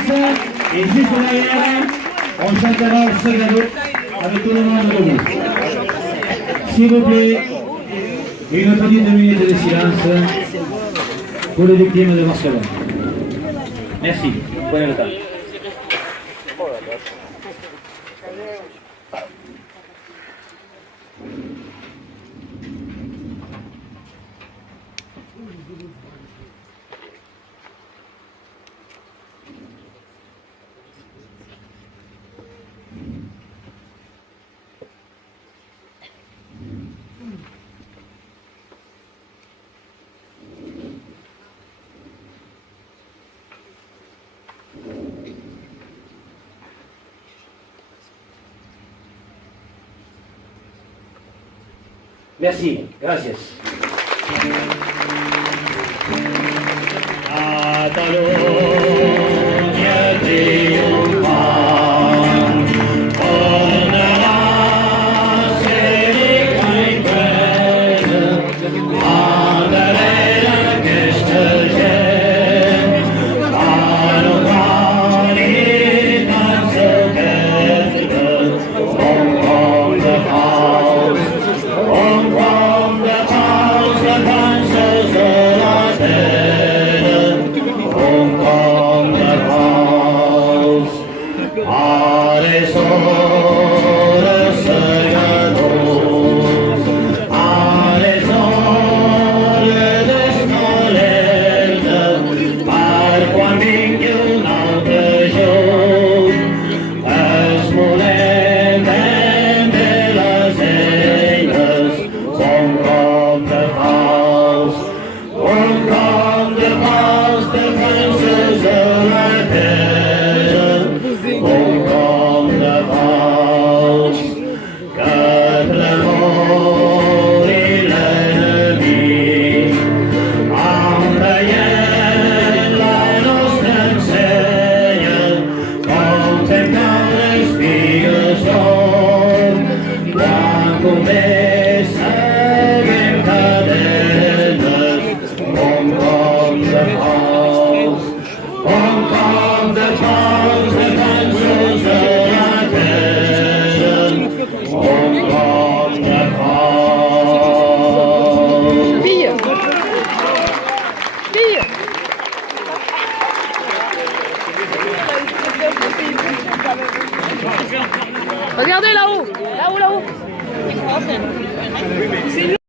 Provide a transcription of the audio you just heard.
Et juste derrière, on chantera ce galop avec tout le monde debout. S'il vous plaît, une petite minute de silence pour les victimes de Barcelone. Merci. Prenez le temps. Merci, gracias. Hasta luego.